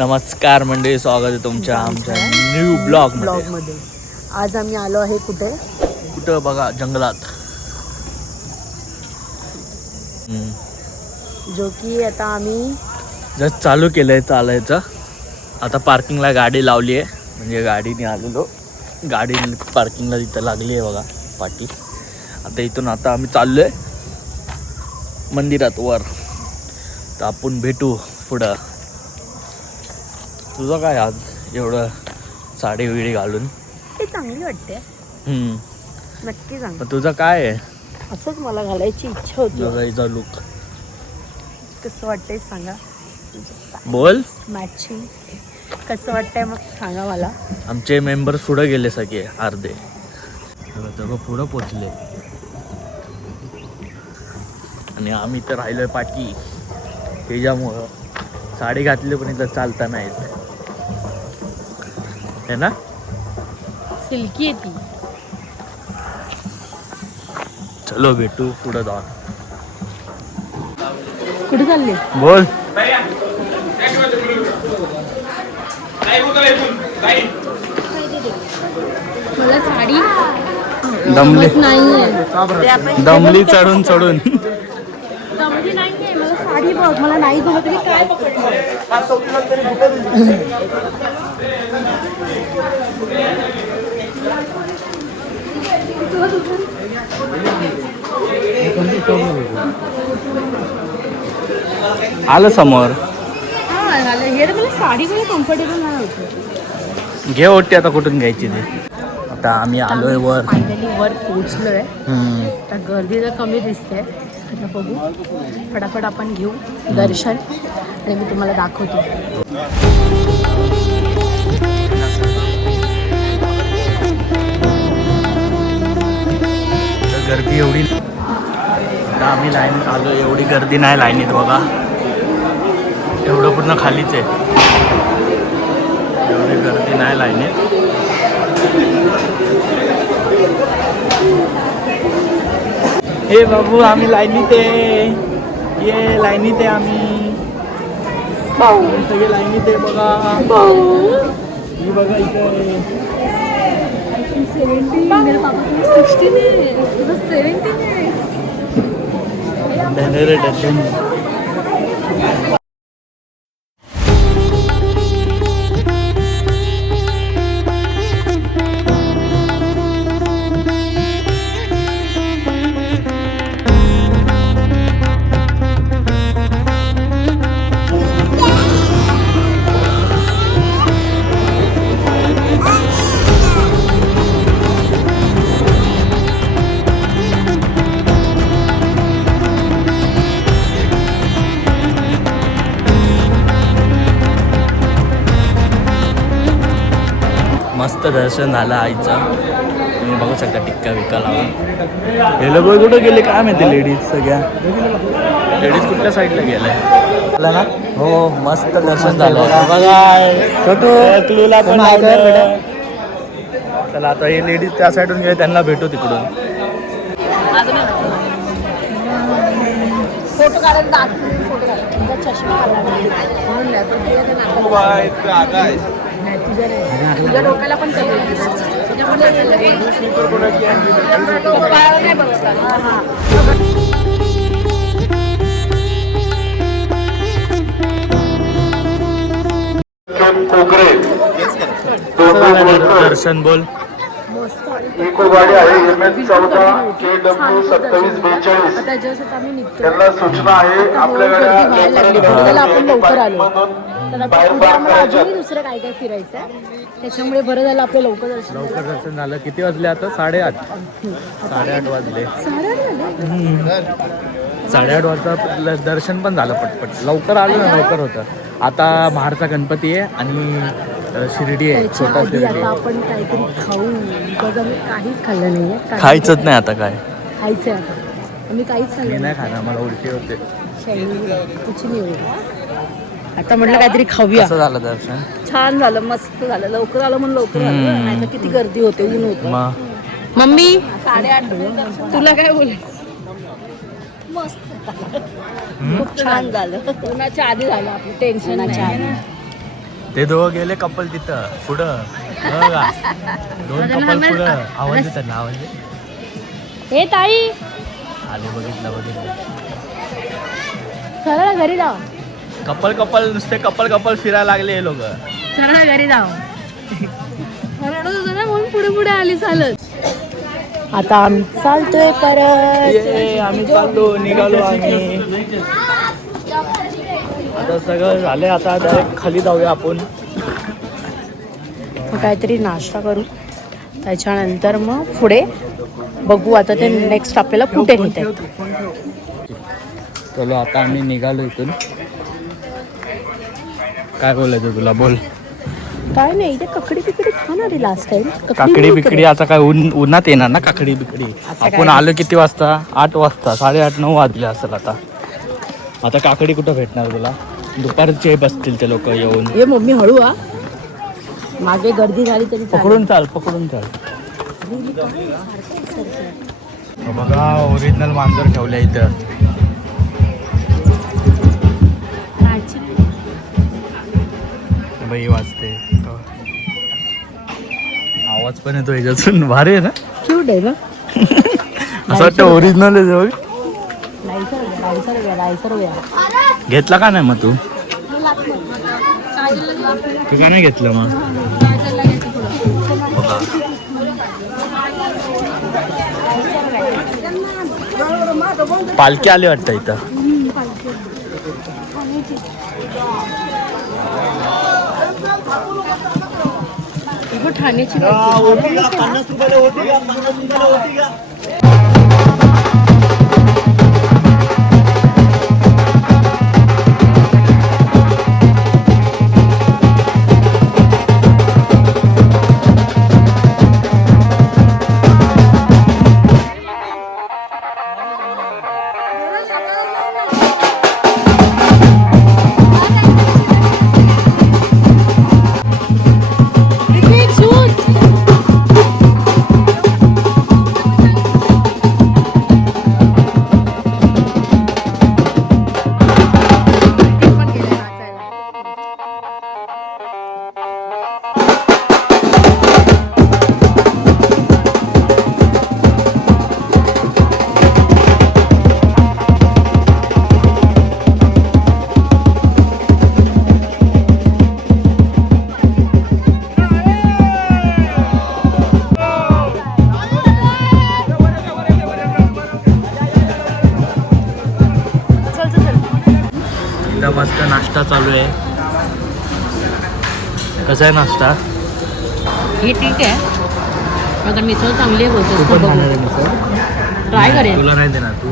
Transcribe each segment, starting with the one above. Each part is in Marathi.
नमस्कार मंडळी, स्वागत आहे तुमच्या आमच्या न्यू ब्लॉग मध्ये. आज आम्ही आलो आहे कुठं बघा, जंगलात. जो की आता आम्ही जस्ट चालू केलंय चालायचं. आता पार्किंगला गाडी लावली आहे, म्हणजे गाडीने आलेलो. गाडी पार्किंगला तिथं लागली आहे बघा पाठी. आता आम्ही चाललोय मंदिरात वर. तर आपण भेटू पुढं. तुझं काय आज एवढं साडी विडी घालून? ते चांगली वाटते. नक्की सांग. पण तुझं काय आहे? असंच मला घालायची इच्छा होती. तुझा लुक कसं वाटतंय सांगा. बोल. मॅचिंग कसं वाटतंय मग सांगा मला. आमचे मेंबर पुढं गेले सगळे अर्धे. पुढं पोचले आणि आम्ही तर राहिलोय पाठी. त्याच्यामुळं साडी घातली पण इथं चालता नाही है ना. सिल्की आहे ती. चलो भेटू पुढं जाऊन. कुठे चालले? बोल. मला साडी दमली नाहीये. दमली चढून चढून. दमली नाहीये मला साडी. बघ मला नाही जमत तरी काय आलं समोर. हे मला साडी मला कम्फर्टेबल नाही होत. घे ओटी आता कुठून घ्यायची ते. आता आम्ही आलोय वर. फायनली वर पोहोचलोय. आता गर्दी तर कमी दिसते. आता बघू फटाफट आपण घेऊ दर्शन आणि मी तुम्हाला दाखवतो. गर्दी एवढी. आता आम्ही लाईनीत आलो. एवढी गर्दी नाही लाईनीत बघा. एवढं पूर्ण खालीच आहे. एवढी गर्दी नाही लाईनीत. हे बाबू आम्ही लाईनीत आहे. ये लाईनीत आहे आम्ही. सगळे लाईनीत आहे बघा. ही बघा इथे. 16 आहे. 17 आहे. मस्त दर्शन झालं आईचं. तुम्ही बघू शकता टिक्का विक्का लावून. हे लोक कुठं गेले काय माहिती. लेडीज सगळ्या लेडीज कुठल्या साईडला गेलाय ना. हो मस्त दर्शन झालं बघा. क्लूला पण लावलं. चला आता हे लेडीज त्या साईडून गेले, त्यांना भेटू तिकडून. फोटो काढायला फोटो काढायला चष्मा तुझ्या डोक्याला पण दर्शन बोल. इको गाडी आहे MH14KW2742. त्यांना सूचना आहे आपल्या गाड्या आपण लवकर आलो. उद्या आम्हाला अजूनही दुसरं काय काय फिरायचं आहे. त्याच्यामुळे बरं झालं आपलं लवकर दर्शन झालं. किती वाजले आता? 8:30. 8:30 वाजले. 8:30 वाजता दर्शन पण झालं पटपट. लवकर आलं ना, लवकर होतं. आता महाडचा गणपती आहे आणि शिर्डी आहे. छोटा शिर्डी. आता आपण काहीतरी खाऊ. बिकॉज आम्ही काहीच खाल्लं नाहीये. खायचंच नाही आता. काय खायचंय आता? आम्ही काहीच मी खाल्लं नाही खाणार, मला उलटी होते. कुछ नाही होईल. आता म्हटलं काहीतरी खाऊया. कसं झालं दर्शन? छान झालं, मस्त झालं. लवकर आलं म्हणून लवकर आलं. नाही तर किती गर्दी होते, ऊन होतं. मम्मी 8:30 तुला काय बोल. मस्त खूप छान झालं. उन्हाच्या आधी झालं आपलं. टेन्शनच्या आधी ते दोघं गेले कपल तिथं पुढं हो का? दोन कपल पुढं आवाज येतात ना आवाज हे ताई आले बघितलं सरळ घरी जाऊ कपल नुसते कपल फिरायला लागले हे लोक सरळ घरी जाऊ रडत होतो ना म्हणून पुढे पुढे आली चालत. आता आम्ही चालतोय परत. आम्ही चाललो निघालो आम्ही आता सगळं झालंय. आता डायरेक्ट खाली जाऊया आपण काहीतरी नाश्ता करू त्याच्यानंतर मग पुढे बघू आता ते नेक्स्ट आपल्याला कुठे नेते. चलो आता आम्ही निघालो इथून. काय बोलायचं तुला बोल. काय नाही इथे ककडी बिकडी छान आली लास्ट टाइम. काकडी बिकडी आता काय उन्हात येणार ना काकडी बिकडी. आपण आलो किती वाजता 8 वाजता 8:30-9 वाजले असेल. आता काकडी कुठं भेटणार तुला. दुपारचे बसतील ते लोक येऊन. ये मम्मी हळू हा मागे गर्दी झाली तरी पकडून चाल बघा ओरिजिनल मांजर ठेवल्या इथं. बाई वाजते आवाज पण येतो याच्यातून. भारी आहे ना. क्यूट आहे ना. असं वाटतं ओरिजिनल आहे जवळ. घेतला का नाही मग तू का नाही घेतलं मग. पालखी आली वाटतं इथं. ठाण्याची मस्त नाश्ता चालू आहे. कसा आहे नाश्ता. हे ठीक आहे. आता मिसळ चांगली आहे तू पण खाणार आहे बोलतो. मिसळ. ट्राय करेन. तुला नाही देणार तू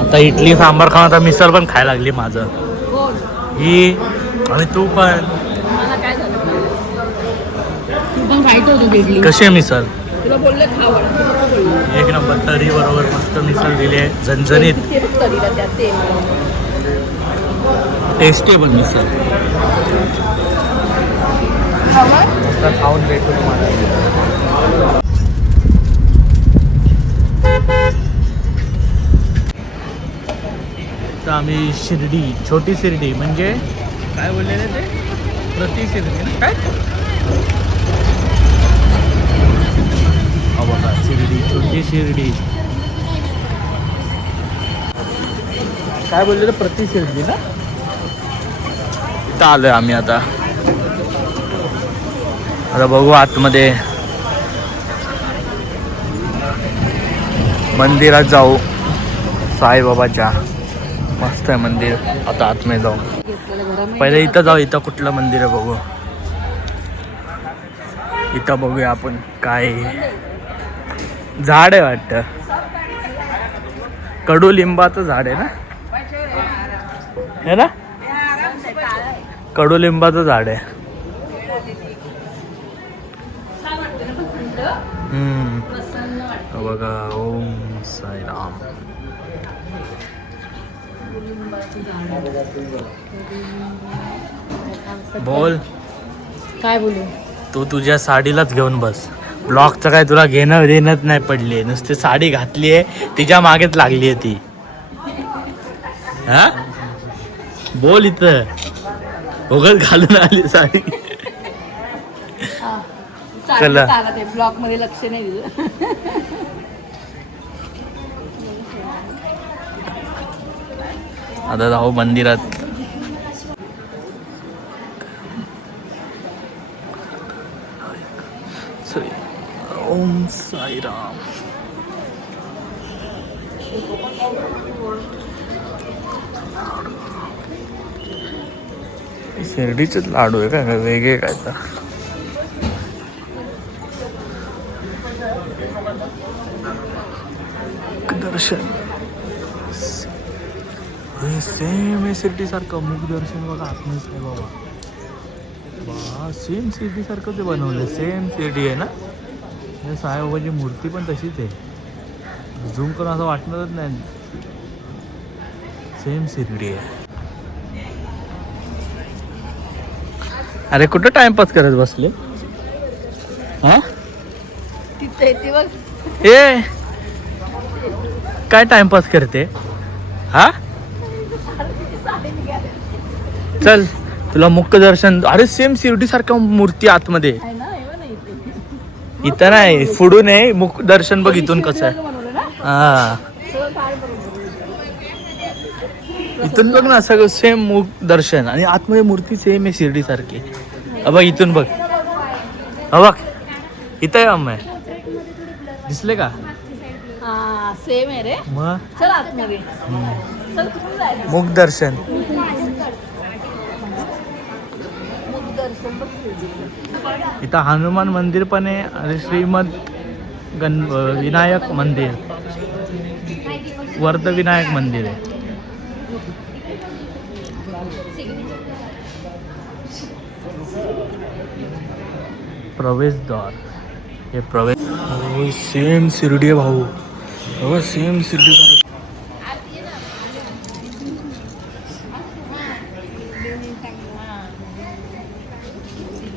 आता इडली सांबार खाऊन आता मिसळ पण खायला लागली माझं ही. आणि तू पण मला काय झालं तू पण खायचं होतं इडली. कशी आहे मिसळ. तुला बोलले खा एक नंबर तरी बरोबर मस्त मिसळ दिली आहे झणझणीत. टेस्टी पण मिसळ मस्त खाऊन भेटू तुम्हाला. तर आम्ही शिर्डी छोटी शिर्डी म्हणजे काय बोललेले ते प्रति शिर्डी काय बघा शिर्डी छोटी शिर्डी काय बोललेलं प्रति शिर्डी ना. इथं आलोय आम्ही आता बघू आतमध्ये मंदिरात जाऊ साईबाबाच्या. मस्त आहे मंदिर. आता आतमध्ये जाऊ. पहिले इथं जाऊ. इथं कुठलं मंदिर आहे बघू. इथं बघूया आपण काय झाड आहे वाटतं. कडुलिंबाचं झाड आहे ना. है ना कडुलिंबाचं झाड आहे. बघा ओम साईराम. बोल काय बोलू. तू तुझ्या साडीलाच घेऊन बस. ब्लॉगचं काय तुला घेणं देणंच नाही पडली. नुसती साडी घातली आहे तिच्या मागेच लागली आहे ती. हा बोल इथं उगाच घालून आली साडी. चला. ब्लॉग मध्ये लक्ष नाही दिलं. आता जाऊ मंदिरात. ओम साईराम. शिर्डीचेच लाडू आहे का वेगळे काय तर. दर्शन सेम आहे शिर्डी सारखं. मुख दर्शन बघा आत्मीच आहे बाबा. वा सेम शिर्डी सारखं ते बनवलं. सेम शिर्डी आहे ना. साईबाबाची मूर्ती पण तशीच आहे. झूम करून असं वाटणारच नाही. सेम शिर्डी आहे. अरे कुठं टाइमपास करत बसले. हा तिथे ते बघ. ए काय टाइमपास करते. हा चल तुला मुख्य दर्शन. अरे सेम शिर्डी सारखं मूर्ती आतमध्ये. इथं नाही पुढून आहे मुख दर्शन. बघ इथून कसं आहे. हा इथून बघ ना सगळं सेम मुख दर्शन आणि आतमध्ये मूर्ती सेम आहे शिर्डी सारखी. बघ इथून बघ. बघ इथं आहे अम्मा. दिसले का. सेम आहे रे. मग चल आतमध्ये. मुख दर्शन. इथं हनुमान मंदिर पण आहे आणि श्रीमद विनायक मंदिर. वर्ध विनायक मंदिर आहे. प्रवेशद्वार हे प्रवेश. सेम शिर्डी आहे भाऊ. हो सेम शिर्डी.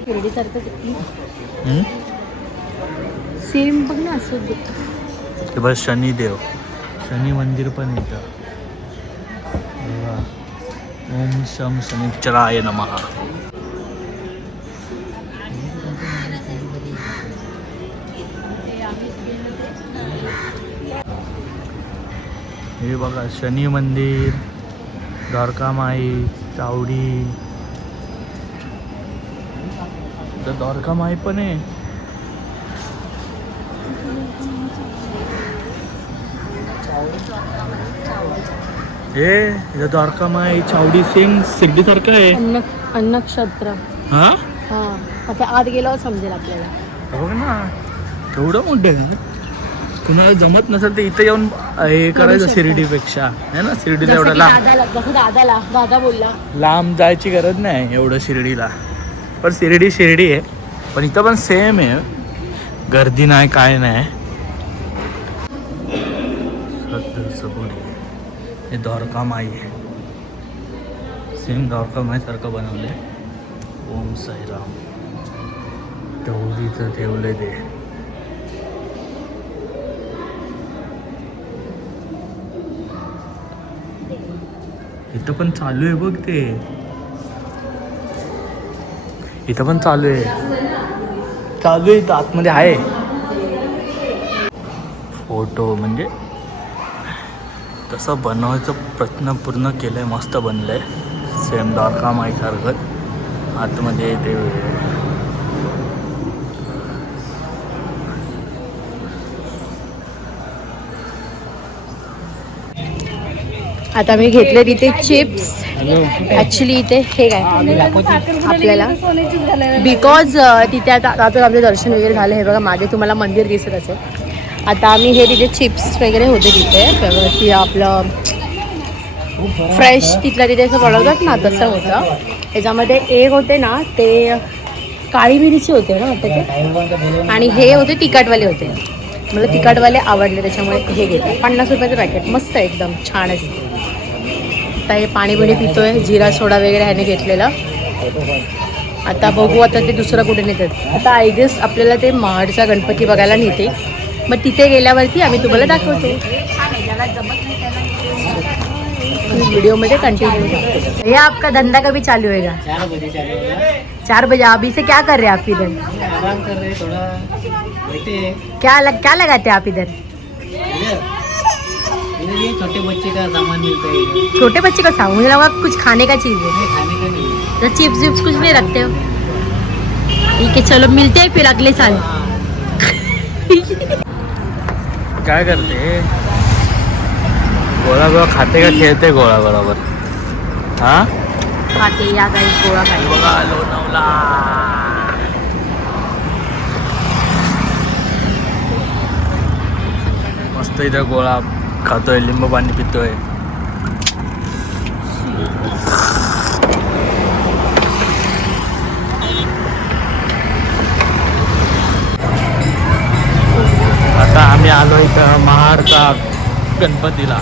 शिर्डी सारखं सेम बघ ना असं. ते बस शनिदेव. शनी मंदिर पण येतं. ओम शम शनिश्चराय नमः. हे बघा शनी मंदिर. द्वारकामाई चावडी. तर द्वारकामाई पण आहे. हे द्वारकामाई चावडी सेम शिर्डी सारखं आहे. अन्नक्षत्र. हा आता आत गेल्यावर समजेल आपल्याला. बघ ना केवढं मोठं आहे. कुणाला जमत नसेल तर इथं येऊन हे करायचं शिर्डीपेक्षा आहे ना. शिर्डीला एवढं दादा बोलला लांब जायची गरज नाही एवढं शिर्डीला. पण शिर्डी आहे. पण इथं पण सेम आहे. गर्दी नाही काय नाही. हे द्वारकामाई आहे. सेम द्वारकामाई सारखं बनवलंय. ओम साईराम. तेवढीचं ठेवलंय ते. इथं पण चालू आहे बघ ते. इथं पण चालू आहे. इथं आतमध्ये आहे. फोटो म्हणजे तसं बनवायचं प्रयत्न पूर्ण केलंय. मस्त बनलंय. सेम द्वारकामाई सारखं आतमध्ये ते. आता मी घेतले तिथे चिप्स. ॲक्च्युली इथे हे काय आपल्याला बिकॉज तिथे आता आमचं दर्शन वगैरे झालं. हे बघा मागे तुम्हाला मंदिर दिसत असेल. आता आम्ही हे तिथे चिप्स वगैरे होते तिथे व्यवस्थित आपलं फ्रेश तिथल्या तिथे असं बनवतात ना तसं होतं. त्याच्यामध्ये एक होते ना ते काळी मिरीचे होते ना ते. आणि हे होते तिखटवाले होते. मला तिखटवाले आवडले त्याच्यामुळे हे घेतले. 50 रुपयाचं पॅकेट. मस्त आहे एकदम छान आहे. आता हे पाणी बिणी पितोय. जिरा सोडा वगैरे ह्याने घेतलेला. आता बघू आता ते दुसरं कुठे नेतात. आता आय गेस आपल्याला ते महाडचा गणपती बघायला नेते. मग तिथे गेल्यावरती आम्ही तुम्हाला दाखवतो. बाकी वीडियो में कंटिन्यू। ये आपका धंधा कभी चालू होगा? 4 बजे चालू होगा। 4 बजे। अभी से क्या कर रहे हैं आप इधर? आराम कर रहे हैं, थोड़ा बैठे हैं। क्या लगाते हैं आप इधर? इधर ये छोटे बच्चे का सामान मिलता है। छोटे बच्चे का सामान? मुझे लगा कुछ खाने का चीज़ है। खाने का नहीं है। तो चिप्स विप्स कुछ नहीं रखते हो? ठीक है, चलो मिलते हैं फिर अगले साल। काय करते? गोळा गोळा खाते का खेळते गोळा बरोबर? हा खाते या काही गोळा खाते. बघा लोणावळा. मस्त इथं गोळा खातोय, लिंबू पाणी पितोय. आता आम्ही आलो इथं महाडचा गणपतीला.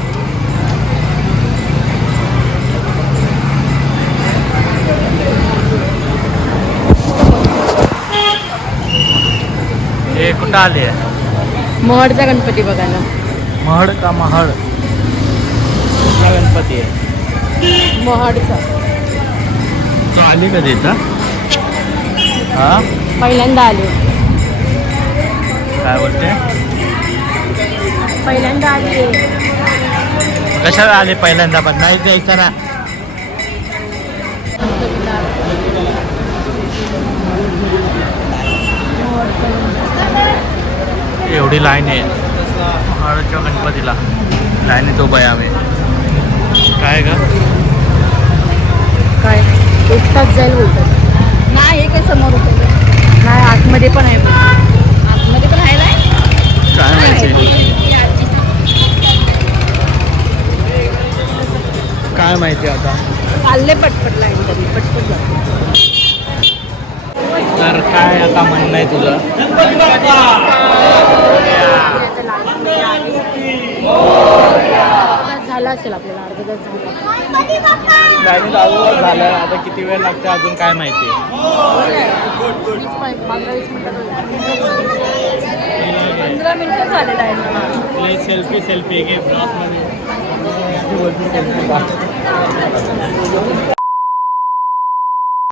हे कुठं आले? महडचा गणपती बघायला. महड का महाड? कुठला गणपती आहे? महडचा. तो आली कधी इथं? हा पहिल्यांदा आले. काय बोलते? पहिल्यांदा आले. कशाला आले पहिल्यांदा? पण नाही द्यायचं ना. एवढी लाईन आहे महाराष्ट्र गणपतीला. लाईनीत उभा आहे आम्ही. काय का काय एक तास जाईल बोलतात. नाही हे काय समोर होतं. नाही आतमध्ये पण आहे. आतमध्ये पण आहे ना. काय माहिती? काय माहिती आता. चालले पटपट लाईन कधी पटपट जातो. तर काय आता म्हणणं आहे तुझं? झाला असेल आपल्याला अर्धा तास झाला. लाईनीत अजून झालं. आता किती वेळ लागते अजून काय माहिती. 15 मिनिटं झाले लाईनला. सेल्फी घे ब्लॉग मध्ये.